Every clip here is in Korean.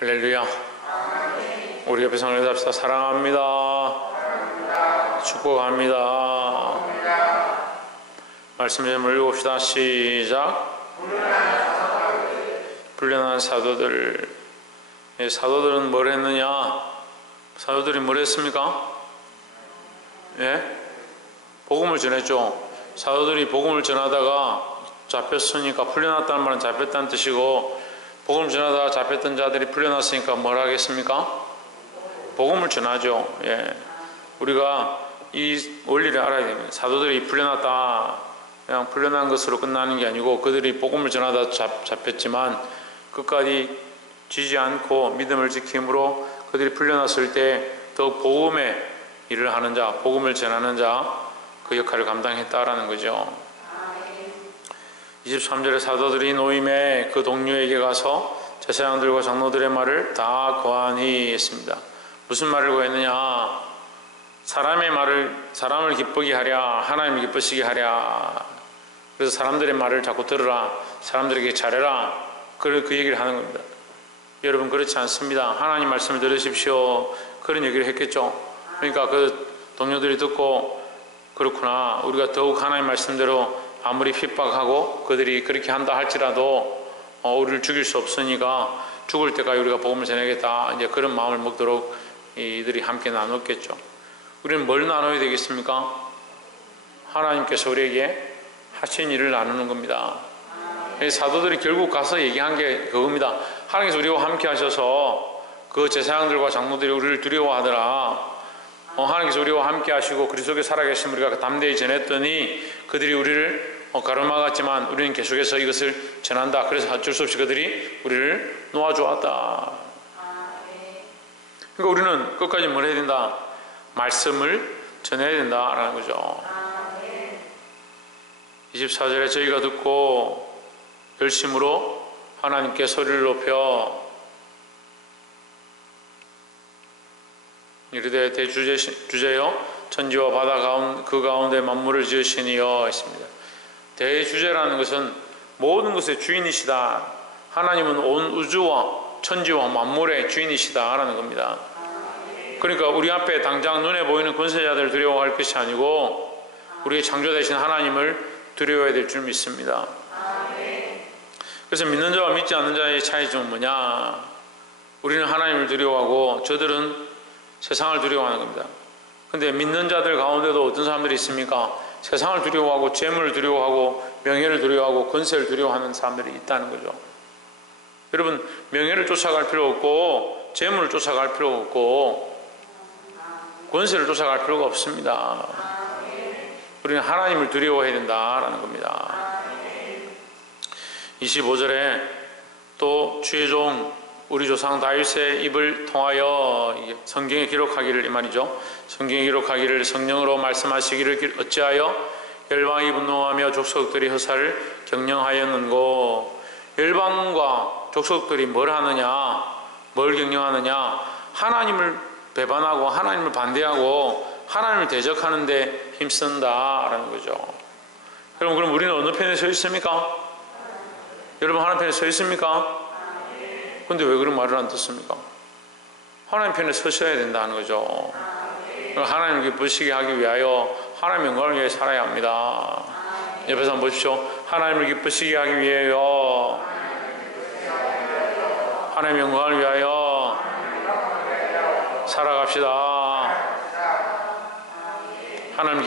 할렐루야. 우리 옆에 성을 합시다. 사랑합니다. 축복합니다. 말씀 좀 읽읍시다. 시작. 불련한 사도들. 사도들은 뭘 했느냐? 사도들이 뭘 했습니까? 예? 복음을 전했죠. 사도들이 복음을 전하다가 잡혔으니까, 풀려났다는 말은 잡혔다는 뜻이고, 복음을 전하다가 잡혔던 자들이 풀려났으니까 뭘 하겠습니까? 복음을 전하죠. 예. 우리가 이 원리를 알아야 됩니다. 사도들이 풀려났다, 그냥 풀려난 것으로 끝나는 게 아니고, 그들이 복음을 전하다 잡혔지만 끝까지 지지 않고 믿음을 지킴으로 그들이 풀려났을 때 더욱 복음의 일을 하는 자, 복음을 전하는 자, 그 역할을 감당했다라는 거죠. 23절에 사도들이 노임에 그 동료에게 가서 제사장들과 장로들의 말을 다 고하니 했습니다. 무슨 말을 고했느냐? 사람의 말을, 사람을 기쁘게 하랴, 하나님을 기쁘시게 하랴. 그래서 사람들의 말을 자꾸 들으라, 사람들에게 잘해라, 그 얘기를 하는 겁니다. 여러분, 그렇지 않습니다. 하나님 말씀을 들으십시오, 그런 얘기를 했겠죠. 그러니까 그 동료들이 듣고, 그렇구나, 우리가 더욱 하나님 말씀대로 아무리 핍박하고 그들이 그렇게 한다 할지라도 우리를 죽일 수 없으니까 죽을 때까지 우리가 복음을 전하겠다, 이제 그런 마음을 먹도록 이들이 함께 나눴겠죠. 우리는 뭘 나눠야 되겠습니까? 하나님께서 우리에게 하신 일을 나누는 겁니다. 사도들이 결국 가서 얘기한 게 그겁니다. 하나님께서 우리와 함께 하셔서 그 제사장들과 장로들이 우리를 두려워하더라. 하나님께서 우리와 함께 하시고 그리스도께 살아계신 우리가 담대히 전했더니 그들이 우리를 가로막았지만 우리는 계속해서 이것을 전한다. 그래서 어쩔 수 없이 그들이 우리를 놓아주었다. 그러니까 우리는 끝까지 뭘 해야 된다? 말씀을 전해야 된다라는 거죠. 24절에 저희가 듣고 열심으로 하나님께 소리를 높여 이르되 대주제여 천지와 바다 그 가운데 만물을 지으시니여 했습니다. 대주제라는 것은 모든 것의 주인이시다. 하나님은 온 우주와 천지와 만물의 주인이시다라는 겁니다. 그러니까 우리 앞에 당장 눈에 보이는 권세자들을 두려워할 것이 아니고 우리의 창조되신 하나님을 두려워해야 될 줄 믿습니다. 그래서 믿는 자와 믿지 않는 자의 차이점은 뭐냐? 우리는 하나님을 두려워하고 저들은 세상을 두려워하는 겁니다. 근데 믿는 자들 가운데도 어떤 사람들이 있습니까? 세상을 두려워하고 재물을 두려워하고 명예를 두려워하고 권세를 두려워하는 사람들이 있다는 거죠. 여러분, 명예를 쫓아갈 필요 없고 재물을 쫓아갈 필요 없고 권세를 쫓아갈 필요가 없습니다. 우리는 하나님을 두려워해야 된다라는 겁니다. 25절에 또 주의 종 우리 조상 다윗의 입을 통하여 성경에 기록하기를, 이 말이죠. 성경에 기록하기를, 성령으로 말씀하시기를 어찌하여 열방이 분노하며 족속들이 허사를 경영하였는고. 열방과 족속들이 뭘 하느냐, 뭘 경영하느냐? 하나님을 배반하고 하나님을 반대하고 하나님을 대적하는 데 힘쓴다라는 거죠. 여러분, 그럼 우리는 어느 편에 서 있습니까? 여러분, 하나님 편에 서 있습니까? 근데 왜 그런 말을 안 듣습니까? 하나님 편에 서셔야 된다는 거죠. 하나님을 기쁘시게 하기 위하여 하나님의 영광을 위해 살아야 합니다. 옆에서 한번 보십시오. 하나님을 기쁘시게 하기 위하여, 하나님의 영광을 위하여 살아갑시다. 하나님을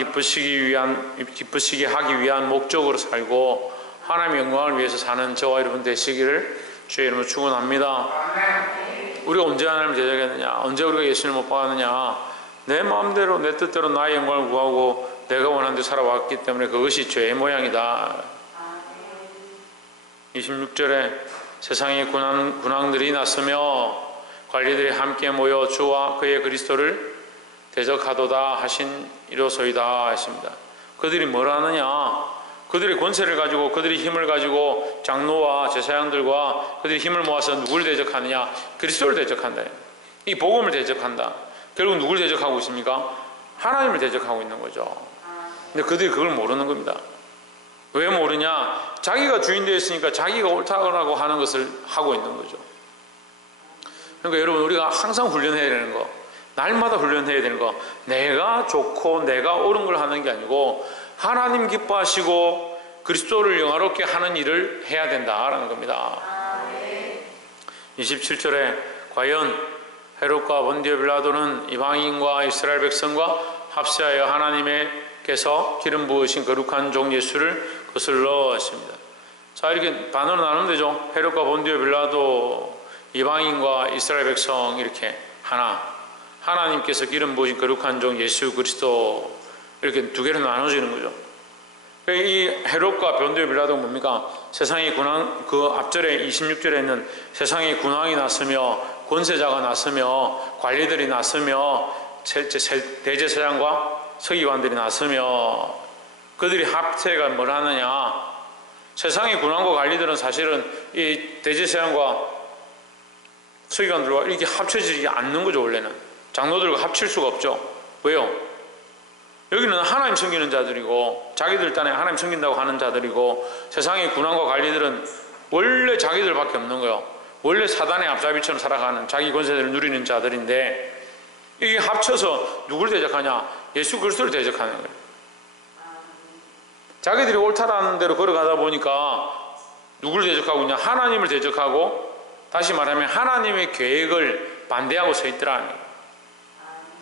기쁘시게 하기 위한 목적으로 살고 하나님의 영광을 위해서 사는 저와 여러분 되시기를 주의 이름으로 축원합니다. 우리가 언제 하나님을 대적했느냐? 언제 우리가 예수를 못 받았느냐? 내 마음대로 내 뜻대로 나의 영광을 구하고 내가 원하는 대로 살아왔기 때문에 그것이 죄의 모양이다. 26절에 세상의 군왕들이 났으며 관리들이 함께 모여 주와 그의 그리스도를 대적하도다 하신 이로소이다 했습니다. 그들이 뭘 하느냐? 그들의 권세를 가지고 그들의 힘을 가지고 장로와 제사장들과 그들이 힘을 모아서 누구를 대적하느냐? 그리스도를 대적한다. 이 복음을 대적한다. 결국 누구를 대적하고 있습니까? 하나님을 대적하고 있는 거죠. 근데 그들이 그걸 모르는 겁니다. 왜 모르냐? 자기가 주인 되었으니까 자기가 옳다고 하는 것을 하고 있는 거죠. 그러니까 여러분, 우리가 항상 훈련해야 되는 거, 날마다 훈련해야 되는 거, 내가 좋고 내가 옳은 걸 하는 게 아니고 하나님 기뻐하시고 그리스도를 영화롭게 하는 일을 해야 된다라는 겁니다. 27절에 과연 헤롯과 본디오 빌라도는 이방인과 이스라엘 백성과 합세하여 하나님께서 기름 부으신 거룩한 종 예수를 거슬러 했습니다. 자, 이렇게 반으로 나누면 되죠. 헤롯과 본디오 빌라도, 이방인과 이스라엘 백성, 이렇게 하나, 하나님께서 기름 부으신 거룩한 종 예수 그리스도, 이렇게 두 개로 나눠지는 거죠. 이 헤롯과 본디오 빌라도가 뭡니까? 세상의 군왕, 그 앞절에 26절에 있는 세상의 군왕이 났으며 권세자가 났으며 관리들이 났으며 대제사장과 서기관들이 났으며, 그들이 합세가 뭘 하느냐? 세상의 군왕과 관리들은 사실은 이 대제사장과 서기관들과 이렇게 합쳐지지 않는 거죠. 원래는 장로들과 합칠 수가 없죠. 왜요? 여기는 하나님 섬기는 자들이고 자기들 딴에 하나님 섬긴다고 하는 자들이고, 세상의 군왕과 관리들은 원래 자기들밖에 없는 거예요. 원래 사단의 앞잡이처럼 살아가는, 자기 권세를 누리는 자들인데, 이게 합쳐서 누굴 대적하냐? 예수 그리스도를 대적하는 거예요. 자기들이 옳다라는 대로 걸어가다 보니까 누굴 대적하고 있냐? 하나님을 대적하고, 다시 말하면 하나님의 계획을 반대하고 서 있더라.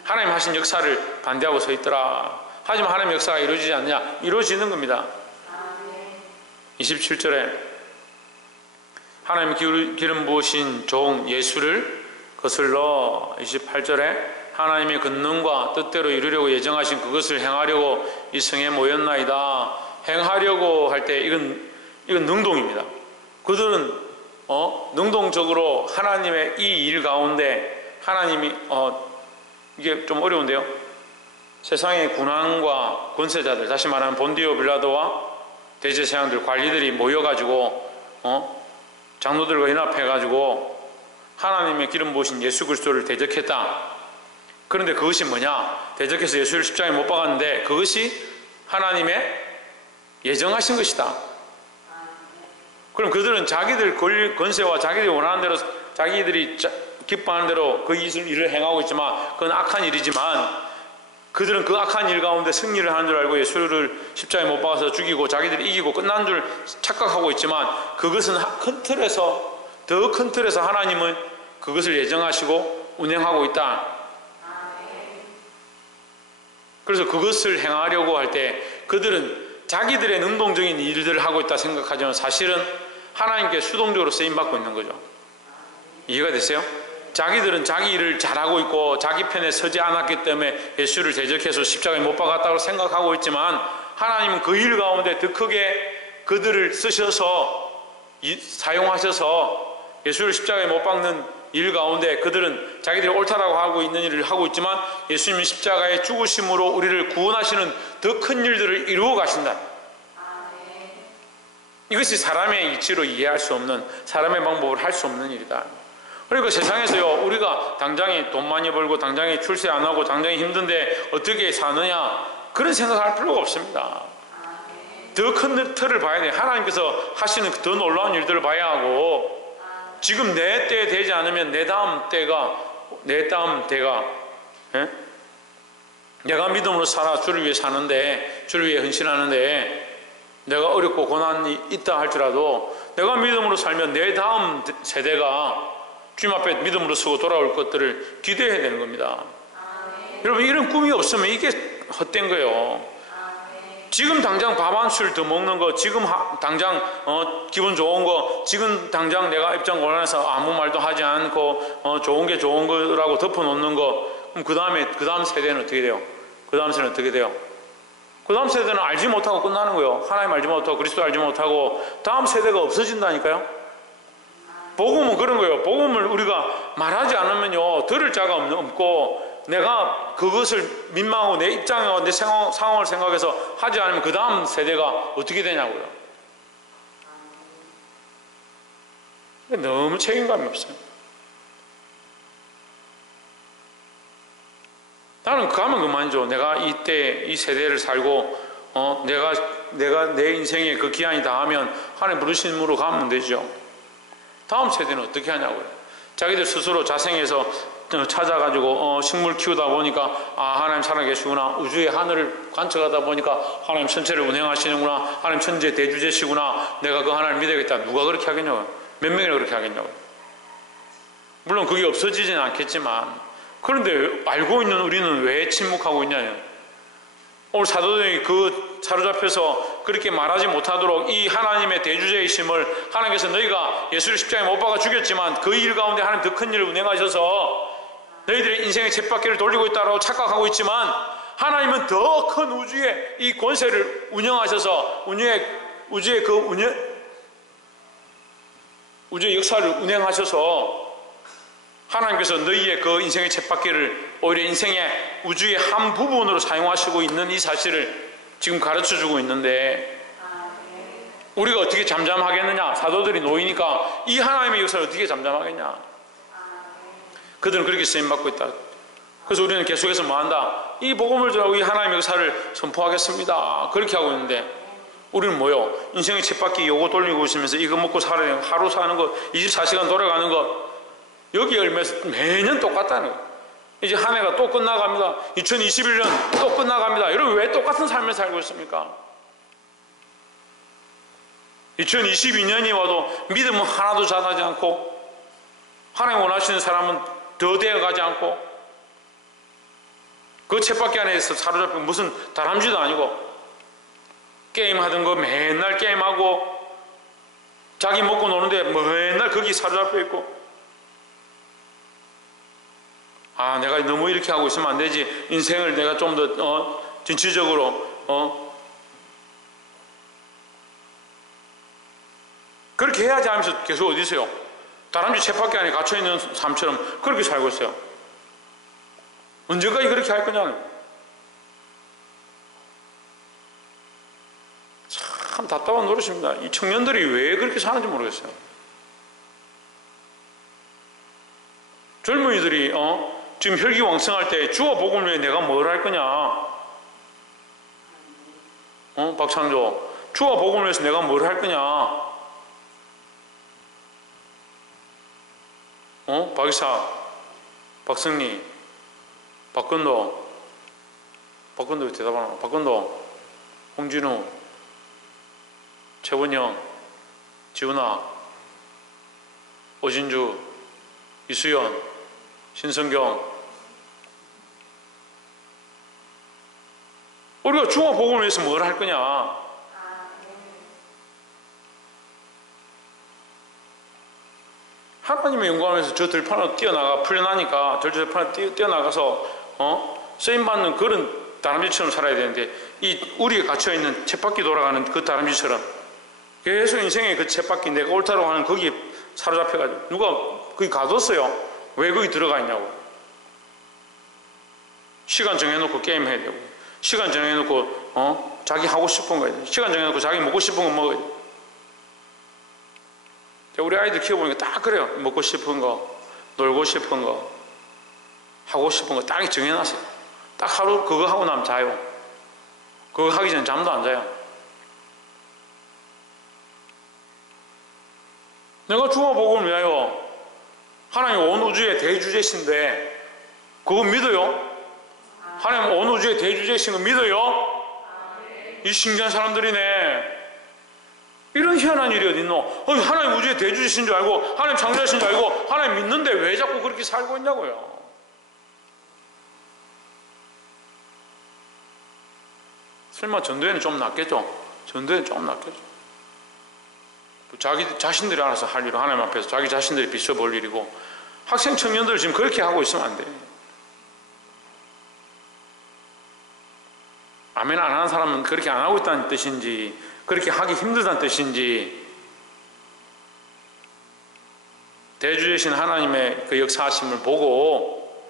하나님 하신 역사를 반대하고 서 있더라. 하지만 하나님의 역사가 이루어지지 않냐? 이루어지는 겁니다. 27절에 하나님의 기름 부으신 종 예수를 거슬러, 28절에 하나님의 권능과 뜻대로 이루려고 예정하신 그것을 행하려고 이 성에 모였나이다. 행하려고 할 때 이건 능동입니다. 그들은 능동적으로 하나님의 이 일 가운데 하나님이 이게 좀 어려운데요. 세상의 군왕과 권세자들, 다시 말하면 본디오 빌라도와 대제사장들, 관리들이 모여가지고 장로들과 연합해가지고 하나님의 기름 부으신 예수 그리스도를 대적했다. 그런데 그것이 뭐냐? 대적해서 예수를 십자가에 못 박았는데 그것이 하나님의 예정하신 것이다. 그럼 그들은 자기들 권세와 자기들이 원하는 대로, 자기들이 기뻐하는 대로 그 일을 행하고 있지만 그건 악한 일이지만, 그들은 그 악한 일 가운데 승리를 하는 줄 알고 예수를 십자가에 못 박아서 죽이고 자기들이 이기고 끝난 줄 착각하고 있지만, 그것은 큰 틀에서, 더 큰 틀에서 하나님은 그것을 예정하시고 운행하고 있다. 그래서 그것을 행하려고 할 때 그들은 자기들의 능동적인 일들을 하고 있다 생각하지만 사실은 하나님께 수동적으로 쓰임받고 있는 거죠. 이해가 됐어요? 자기들은 자기 일을 잘하고 있고 자기 편에 서지 않았기 때문에 예수를 대적해서 십자가에 못 박았다고 생각하고 있지만, 하나님은 그 일 가운데 더 크게 그들을 쓰셔서 사용하셔서 예수를 십자가에 못 박는 일 가운데 그들은 자기들이 옳다라고 하고 있는 일을 하고 있지만 예수님이 십자가의 죽으심으로 우리를 구원하시는 더 큰 일들을 이루어 가신다. 이것이 사람의 이치로 이해할 수 없는, 사람의 방법으로 할 수 없는 일이다. 그러니까 세상에서요, 우리가 당장에 돈 많이 벌고 당장에 출세 안 하고 당장에 힘든데 어떻게 사느냐, 그런 생각할 필요가 없습니다. 더 큰 틀을 봐야 돼요. 하나님께서 하시는 더 놀라운 일들을 봐야 하고, 지금 내 때 되지 않으면 내 다음 때가 내가 믿음으로 살아 주를 위해 사는데, 주를 위해 헌신하는데 내가 어렵고 고난이 있다 할지라도 내가 믿음으로 살면 내 다음 세대가 주님 앞에 믿음으로 서고 돌아올 것들을 기대해야 되는 겁니다. 여러분, 이런 꿈이 없으면 이게 헛된 거예요. 지금 당장 밥 한 술 더 먹는 거, 지금 당장 기분 좋은 거, 지금 당장 내가 입장 곤란해서 아무 말도 하지 않고 좋은 게 좋은 거라고 덮어놓는 거, 그럼 그 다음 세대는 어떻게 돼요? 그 다음 세대는 어떻게 돼요? 그 다음 세대는 알지 못하고 끝나는 거예요. 하나님 알지 못하고 그리스도 알지 못하고 다음 세대가 없어진다니까요. 복음은 그런 거예요. 복음을 우리가 말하지 않으면요, 들을 자가 없고, 내가 그것을 민망하고 내 입장과 내 상황을 생각해서 하지 않으면 그 다음 세대가 어떻게 되냐고요. 너무 책임감이 없어요. 나는 가면 그만이죠. 내가 이때 이 세대를 살고 내가 내 인생에 그 기한이 닿으면 하나님 부르심으로 가면 되죠. 다음 세대는 어떻게 하냐고요. 자기들 스스로 자생해서 찾아가지고 식물 키우다 보니까 하나님 살아계시구나, 우주의 하늘을 관측하다 보니까 하나님 천체를 운행하시는구나, 하나님 천재 대주제시구나, 내가 그 하나님을 믿어야겠다. 누가 그렇게 하겠냐고요? 몇 명이나 그렇게 하겠냐고요? 물론 그게 없어지지는 않겠지만, 그런데 알고 있는 우리는 왜 침묵하고 있냐요. 오늘 사도들이 그 사로잡혀서 그렇게 말하지 못하도록 이 하나님의 대주제이심을, 하나님께서 너희가 예수를 십자가에 못 박아 죽였지만 그 일 가운데 하나님 더 큰 일을 운행하셔서 너희들의 인생의 쳇바퀴를 돌리고 있다고 착각하고 있지만, 하나님은 더 큰 우주의 이 권세를 운영하셔서 우주의 역사를 운행하셔서 하나님께서 너희의 그 인생의 쳇바퀴를 오히려 인생의 우주의 한 부분으로 사용하시고 있는 이 사실을 지금 가르쳐주고 있는데, 우리가 어떻게 잠잠하겠느냐? 사도들이 놓이니까 이 하나님의 역사를 어떻게 잠잠하겠냐? 그들은 그렇게 쓰임받고 있다. 그래서 우리는 계속해서 뭐한다? 이 복음을 전하고 이 하나님의 역사를 선포하겠습니다. 그렇게 하고 있는데, 우리는 뭐요? 인생의 쳇바퀴 요거 돌리고 있으면서 이거 먹고 살아야 되는 거, 하루 사는 거, 24시간 돌아가는 거, 여기 열매에서 매년 똑같다는 거예요. 이제 한 해가 또 끝나갑니다. 2021년 또 끝나갑니다. 여러분, 왜 똑같은 삶을 살고 있습니까? 2022년이 와도 믿음은 하나도 자라지 않고, 하나님 원하시는 사람은 더 되어가지 않고, 그 쳇바퀴 안에서 사로잡힌 무슨 다람쥐도 아니고, 게임하던 거 맨날 게임하고, 자기 먹고 노는데 맨날 거기 사로잡혀 있고, 내가 너무 이렇게 하고 있으면 안 되지. 인생을 내가 좀 더 진취적으로 그렇게 해야지 하면서 계속 어디 있어요? 다람쥐 쳇바퀴 안에 갇혀있는 삶처럼 그렇게 살고 있어요. 언제까지 그렇게 할 거냐? 참 답답한 노릇입니다. 이 청년들이 왜 그렇게 사는지 모르겠어요. 젊은이들이 지금 혈기왕성할 때 주어 복음을 위해 내가 뭘 할 거냐? 박창조, 주어 복음을 위해서 내가 뭘 할 거냐? 박이사, 박승리, 박건도 대답 안 하고, 박건도, 홍진우, 최원영, 지훈아, 오진주, 이수연, 신성경. 우리가 주어 복음을 위해서 뭘 할 거냐? 하나님의 영광에서 저 들판으로 뛰어나가 풀려나니까 저 들판으로 뛰어나가서 쓰임받는 그런 다람쥐처럼 살아야 되는데, 이 우리에 갇혀있는 쳇바퀴 돌아가는 그 다람쥐처럼 계속 인생의 그 쳇바퀴, 내가 옳다고 하는 거기에 사로잡혀가지고, 누가 거기 가뒀어요. 왜 거기 들어가 있냐고. 시간 정해놓고 게임해야 되고, 시간 정해놓고 자기 하고 싶은 거 해야 돼. 시간 정해놓고 자기 먹고 싶은 거 먹어야 돼. 우리 아이들 키워보니까 딱 그래요. 먹고 싶은 거, 놀고 싶은 거, 하고 싶은 거 딱 정해놨어요. 딱 하루 그거 하고 나면 자요. 그거 하기 전에 잠도 안 자요. 내가 주어 복음을 위하여, 하나님 온 우주의 대주제신데 그거 믿어요? 하나님 온 우주의 대주제신 거 믿어요? 이 신기한 사람들이네. 이런 희한한 일이 어딨노? 하나님 우주의 대주제신 줄 알고, 하나님 창조하신 줄 알고, 하나님 믿는데 왜 자꾸 그렇게 살고 있냐고요. 설마 전도회는 좀 낫겠죠? 전도회는 좀 낫겠죠? 자기 자신들이 알아서 할 일을 하나님 앞에서 자기 자신들이 비춰볼 일이고, 학생 청년들 지금 그렇게 하고 있으면 안 돼. 아멘 안 하는 사람은 그렇게 안 하고 있다는 뜻인지, 그렇게 하기 힘들다는 뜻인지, 대주제신 하나님의 그 역사하심을 보고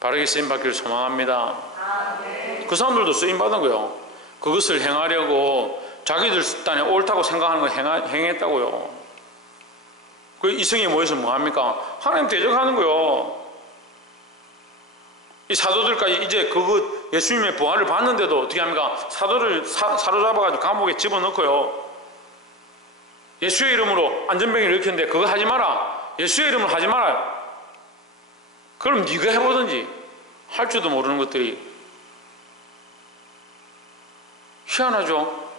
바르게 쓰임받기를 소망합니다. 그 사람들도 쓰임받은 거요. 그것을 행하려고 자기들 딴에 옳다고 생각하는 걸 행했다고요. 그 이성이 모여서 뭐합니까? 하나님 대적하는 거요. 이 사도들까지 이제 그거 예수님의 부활을 봤는데도 어떻게 합니까? 사도를 사로잡아가지고 감옥에 집어넣고요. 예수의 이름으로 안전병을 일으켰는데 그거 하지 마라. 예수의 이름으로 하지 마라. 그럼 네가 해보든지. 할 줄도 모르는 것들이 희한하죠.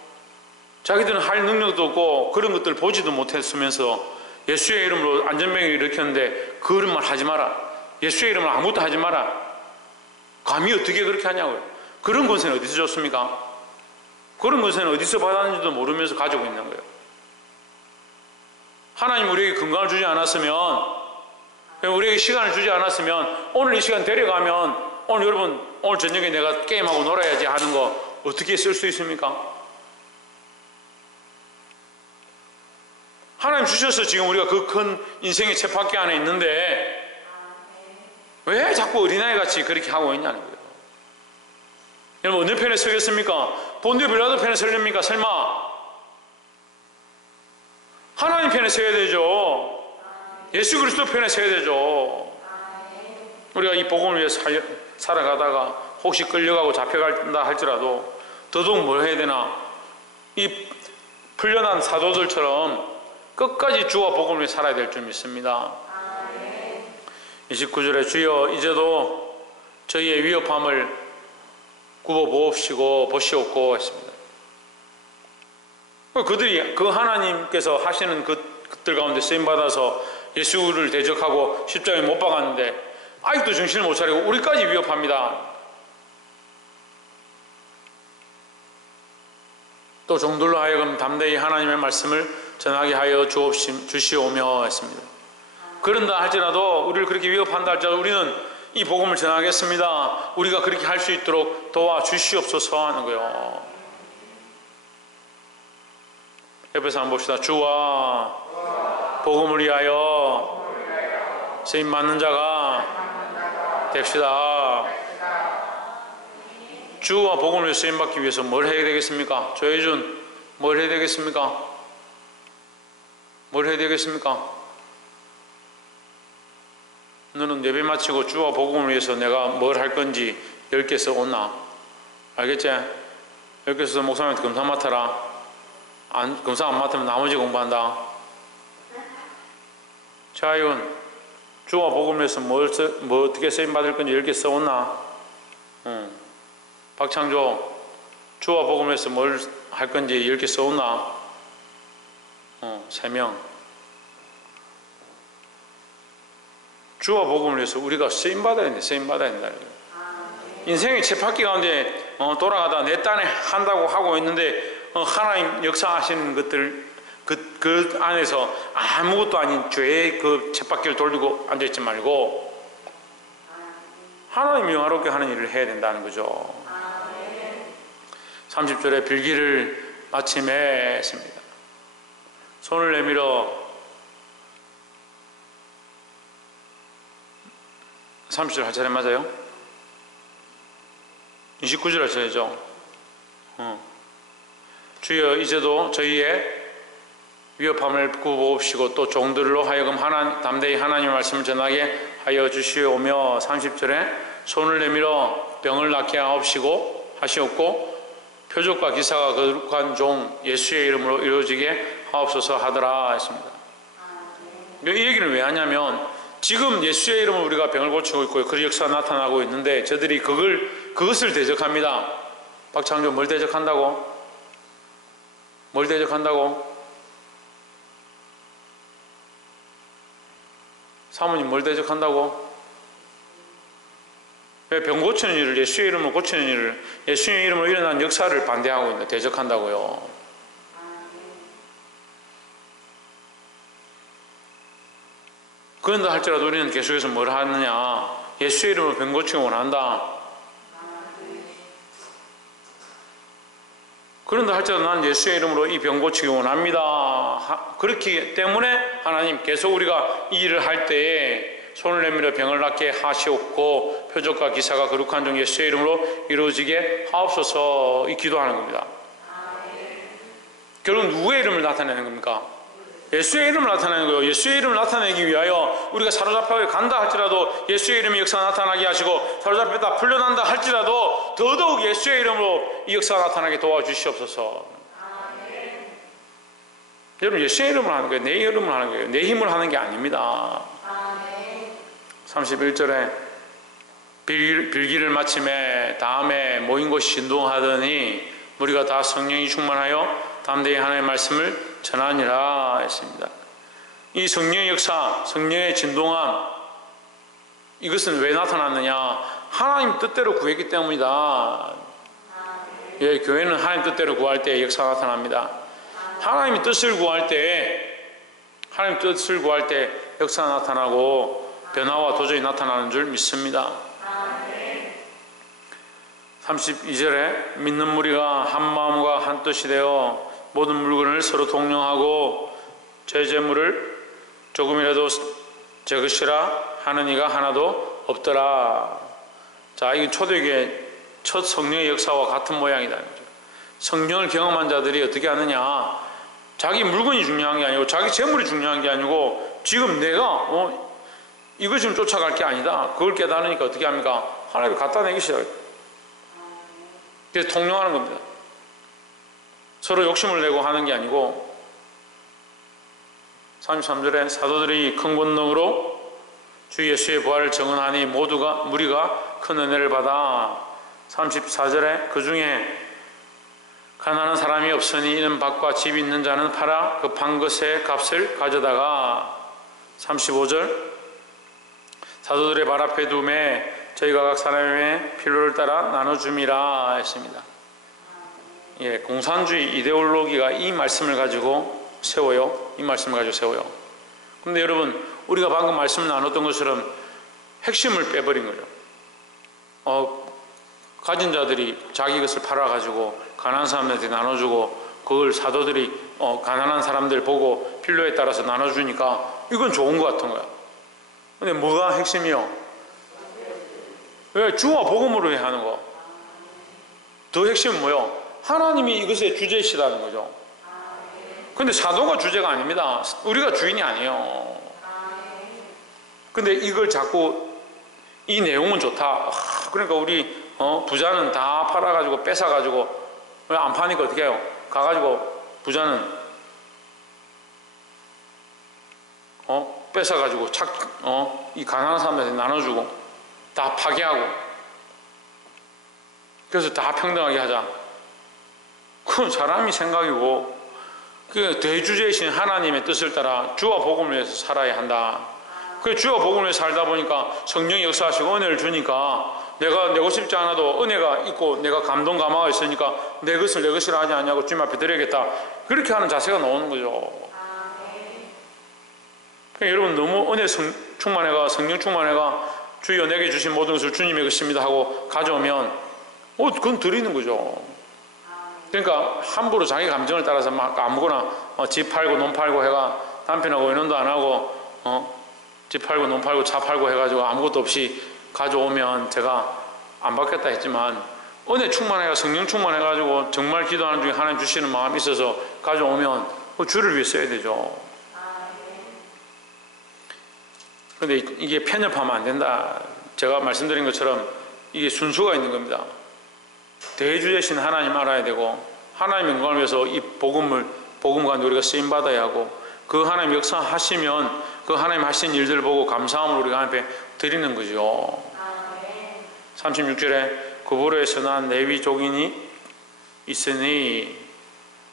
자기들은 할 능력도 없고 그런 것들 보지도 못했으면서 예수의 이름으로 안전병을 일으켰는데 그 이름만 하지 마라. 예수의 이름으로 아무것도 하지 마라. 감히 어떻게 그렇게 하냐고요. 그런 권세는 어디서 줬습니까? 그런 권세는 어디서 받았는지도 모르면서 가지고 있는 거예요. 하나님 우리에게 건강을 주지 않았으면, 우리에게 시간을 주지 않았으면, 오늘 이 시간 데려가면 오늘 여러분 오늘 저녁에 내가 게임하고 놀아야지 하는 거 어떻게 쓸 수 있습니까? 하나님 주셔서 지금 우리가 그 큰 인생의 쳇바퀴 안에 있는데 왜 자꾸 어린아이같이 그렇게 하고 있냐는 거예요. 여러분 어느 편에 서겠습니까? 본디오 빌라도 편에 설립니까? 설마 하나님 편에 서야 되죠. 예수 그리스도 편에 서야 되죠. 우리가 이 복음을 위해 살아가다가 혹시 끌려가고 잡혀간다 할지라도 더더욱 뭘 해야 되나? 이 풀려난 사도들처럼 끝까지 주와 복음을 위해 살아야 될 줄 믿습니다. 29절에 주여 이제도 저희의 위협함을 굽어 보시옵고 했습니다. 그들이 그 하나님께서 하시는 그들 가운데 쓰임받아서 예수를 대적하고 십자가에 못 박았는데 아직도 정신을 못 차리고 우리까지 위협합니다. 또 종들로 하여금 담대히 하나님의 말씀을 전하게 하여 주시오며 했습니다. 그런다 할지라도 우리를 그렇게 위협한다 할지라도 우리는 이 복음을 전하겠습니다. 우리가 그렇게 할 수 있도록 도와주시옵소서 하는 거예요. 옆에서 한번 봅시다. 주와 복음을 위하여 쓰임 받는 자가 됩시다. 주와 복음을 위해 쓰임 받기 위해서 뭘 해야 되겠습니까? 조혜준 뭘 해야 되겠습니까? 뭘 해야 되겠습니까? 너는 예배 마치고 주와 복음을 위해서 내가 뭘 할 건지 10개 써온나? 알겠지? 10개 써서 목사님한테 검사 맡아라. 검사 안 맡으면 나머지 공부한다. 자이은 주와 복음을 위해서 뭐 어떻게 쓰임받을 건지 10개 써온나? 박창조 주와 복음을 위해서 뭘 할 건지 10개 써온나? 3명. 주와 복음을 위해서 우리가 쓰임받아야 된다. 쓰임받아야 된다. 인생의 쳇바퀴 가운데 돌아가다 내 딴에 한다고 하고 있는데 하나님 역사하시는 것들 그 안에서 아무것도 아닌 죄의 그 쳇바퀴를 돌리고 앉아있지 말고 하나님 영화롭게 하는 일을 해야 된다는 거죠. 30절에 빌기를 마침에 했습니다. 손을 내밀어 30절 할 차례 맞아요? 29절 할 차례죠. 주여 이제도 저희의 위협함을 굽어옵시고 또 종들로 하여금 담대히 하나님의 말씀을 전하게 하여 주시오며 30절에 손을 내밀어 병을 낫게 하시옵고 표적과 기사가 거룩한 종 예수의 이름으로 이루어지게 하옵소서 하더라 했습니다. 이 얘기를 왜 하냐면 지금 예수의 이름으로 우리가 병을 고치고 있고 그 역사가 나타나고 있는데 저들이 그것을 대적합니다. 박창조 뭘 대적한다고? 뭘 대적한다고? 사모님 뭘 대적한다고? 왜 병 고치는 일을 예수의 이름으로 고치는 일을 예수의 이름으로 일어난 역사를 반대하고 있는데 대적한다고요. 그런다 할지라도 우리는 계속해서 뭘 하느냐? 예수의 이름으로 병 고치기 원한다. 그런다 할지라도 난 예수의 이름으로 이 병 고치기 원합니다. 그렇기 때문에 하나님 계속 우리가 이 일을 할 때에 손을 내밀어 병을 낫게 하시옵고 표적과 기사가 거룩한 종 예수의 이름으로 이루어지게 하옵소서 이 기도하는 겁니다. 결국 누구의 이름을 나타내는 겁니까? 예수의 이름을 나타내는 거예요. 예수의 이름을 나타내기 위하여 우리가 사로잡혀 간다 할지라도 예수의 이름의 역사가 나타나게 하시고 사로잡혔다 풀려난다 할지라도 더더욱 예수의 이름으로 이 역사가 나타나게 도와주시옵소서. 여러분, 예수의 이름을 하는 거예요. 내 이름을 하는 거예요. 내 힘을 하는 게 아닙니다. 31절에 빌기를 마침에 다음에 모인 곳이 진동하더니 우리가 다 성령이 충만하여 담대히 하나님의 말씀을 전하니라 했습니다. 이 성령의 역사, 성령의 진동함, 이것은 왜 나타났느냐? 하나님 뜻대로 구했기 때문이다. 예, 교회는 하나님 뜻대로 구할 때 역사가 나타납니다. 하나님의 뜻을 구할 때, 하나님 뜻을 구할 때 역사가 나타나고 변화와 도전이 나타나는 줄 믿습니다. 32절에 믿는 무리가 한 마음과 한 뜻이 되어 모든 물건을 서로 동령하고 제 재물을 조금이라도 적으시라 하는 이가 하나도 없더라. 자, 이건 초대교회 첫 성령의 역사와 같은 모양이다. 성령을 경험한 자들이 어떻게 하느냐? 자기 물건이 중요한 게 아니고 자기 재물이 중요한 게 아니고 지금 내가 이거 지금 쫓아갈 게 아니다. 그걸 깨달으니까 어떻게 합니까? 하나님을 갖다 내기 시작해요. 그래서 통용하는 겁니다. 서로 욕심을 내고 하는 게 아니고 33절에 사도들이 큰 권능으로 주 예수의 부활을 증언하니 무리가 큰 은혜를 받아 34절에 그 중에 가난한 사람이 없으니 이는 밭과 집 있는 자는 팔아 그 판 것의 값을 가져다가 35절 사도들의 발 앞에 두매 저희가 각 사람의 필요를 따라 나눠줌이라 했습니다. 예, 공산주의 이데올로기가 이 말씀을 가지고 세워요. 이 말씀을 가지고 세워요. 그런데 여러분, 우리가 방금 말씀 나눴던 것처럼 핵심을 빼버린 거죠. 가진 자들이 자기 것을 팔아가지고 가난한 사람들한테 나눠주고 그걸 사도들이 가난한 사람들 보고 필요에 따라서 나눠주니까 이건 좋은 것 같은 거야. 근데 뭐가 핵심이요? 왜? 주와 복음으로 해야 하는 거. 더 핵심은 뭐요? 하나님이 이것의 주제이시다는 거죠. 근데 사도가 주제가 아닙니다. 우리가 주인이 아니에요. 근데 이걸 자꾸 이 내용은 좋다. 그러니까 우리 부자는 다 팔아가지고 뺏어가지고 왜 안 파니까 어떻게 해요? 가가지고 부자는 뺏어가지고 이 가난한 사람들한테 나눠주고 다 파괴하고 그래서 다 평등하게 하자. 그건 사람이 생각이고 그 대주제이신 하나님의 뜻을 따라 주와 복음을 위해서 살아야 한다. 그 주와 복음을 위해서 살다 보니까 성령이 역사하시고 은혜를 주니까 내가 내고 싶지 않아도 은혜가 있고 내가 감동 감화가 있으니까 내 것을 내 것이라 하지 않냐고 주님 앞에 드려야겠다. 그렇게 하는 자세가 나오는 거죠. 그러니까 여러분 너무 은혜 충만해가 성령 충만해가 주여 내게 주신 모든 것을 주님의 것입니다 하고 가져오면 그건 드리는 거죠. 그러니까 함부로 자기 감정을 따라서 막 아무거나 집 팔고 논 팔고 해가 남편하고 의논도 안 하고 집 팔고 논 팔고 차 팔고 해가지고 아무것도 없이 가져오면 제가 안 받겠다 했지만 은혜 충만해가 성령 충만해가지고 정말 기도하는 중에 하나님 주시는 마음이 있어서 가져오면 주를 위해 써야 되죠. 근데 이게 편협하면 안 된다. 제가 말씀드린 것처럼 이게 순수가 있는 겁니다. 대주제신 하나님 알아야 되고 하나님의 영광을 위해서 이 복음 가운데 우리가 쓰임 받아야 하고 그 하나님 역사하시면 그 하나님 하신 일들을 보고 감사함을 우리가 하나님 앞에 드리는 거죠. 36절에 그보로에서 난 레위 족인이 있으니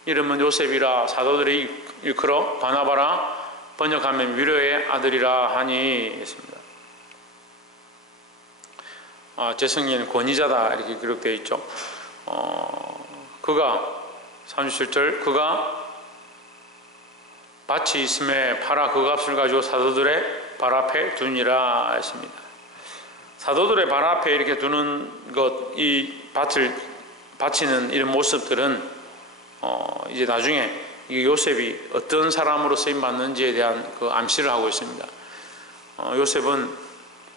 이름은 요셉이라 사도들이 일컬어 바나바라 번역하면 위로의 아들이라 하니 했습니다. 제 성경에는 권위자다 이렇게 기록되어 있죠. 그가 37절 그가 밭이 있음에 팔아 그 값을 가지고 사도들의 발 앞에 두니라 했습니다. 사도들의 발 앞에 이렇게 두는 것, 이 밭을 바치는 이런 모습들은 이제 나중에 이 요셉이 어떤 사람으로 쓰임 받는지에 대한 그 암시를 하고 있습니다. 요셉은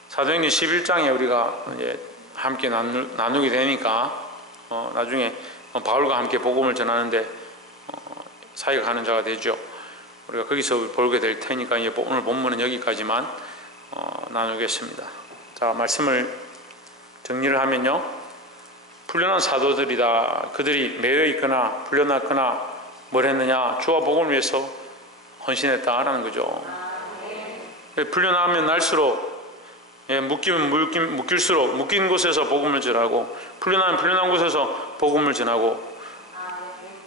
사도행전 11장에 우리가 이제 함께 나누게 되니까 나중에 바울과 함께 복음을 전하는데 사역을 하는 자가 되죠. 우리가 거기서 보게 될 테니까 이제 오늘 본문은 여기까지만 나누겠습니다. 자, 말씀을 정리를 하면요, 풀려난 사도들이다. 그들이 매여 있거나 풀려났거나 뭘 했느냐? 주와 복음을 위해서 헌신했다라는 거죠. 풀려나면 날수록, 묶이면 묶일수록 묶인 곳에서 복음을 전하고, 풀려나면 풀려난 곳에서 복음을 전하고.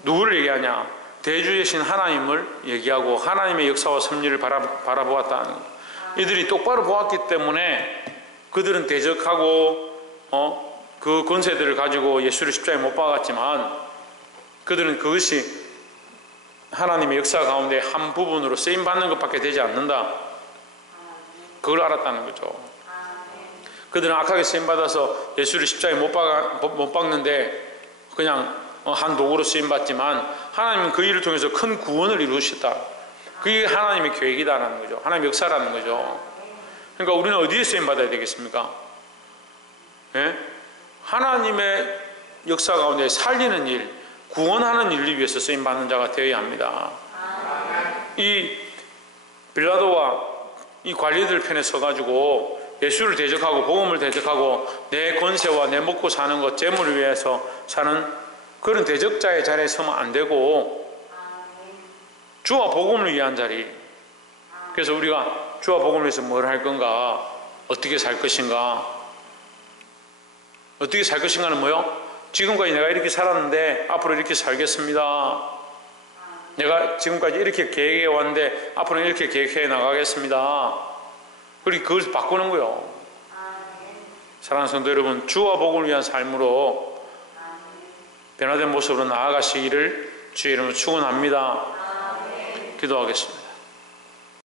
누구를 얘기하냐? 대주이신 하나님을 얘기하고 하나님의 역사와 섭리를 바라보았다는 거예요. 이들이 똑바로 보았기 때문에 그들은 대적하고 그 권세들을 가지고 예수를 십자가에 못 박았지만, 그들은 그것이 하나님의 역사 가운데 한 부분으로 쓰임받는 것밖에 되지 않는다, 그걸 알았다는 거죠. 그들은 악하게 쓰임받아서 예수를 십자가에 못 박는데 그냥 한 도구로 쓰임받지만, 하나님은 그 일을 통해서 큰 구원을 이루셨다. 그게 하나님의 계획이다라는 거죠. 하나님의 역사라는 거죠. 그러니까 우리는 어디에 쓰임받아야 되겠습니까? 예? 하나님의 역사 가운데 살리는 일, 구원하는 일을 위해서 쓰임받는 자가 되어야 합니다. 이 빌라도와 이 관리들 편에 서가지고 예수를 대적하고 복음을 대적하고 내 권세와 내 먹고 사는 것, 재물을 위해서 사는 그런 대적자의 자리에 서면 안 되고, 주와 복음을 위한 자리. 그래서 우리가 주와 복음을 위해서 뭘 할 건가, 어떻게 살 것인가. 어떻게 살 것인가는 뭐요? 지금까지 내가 이렇게 살았는데 앞으로 이렇게 살겠습니다. 내가 지금까지 이렇게 계획해 왔는데 앞으로는 이렇게 계획해 나가겠습니다. 그리고 그걸 바꾸는 거예요. 사랑하는 성도 여러분, 주와 복음을 위한 삶으로 변화된 모습으로 나아가시기를 주의 이름으로 축원합니다. 기도하겠습니다.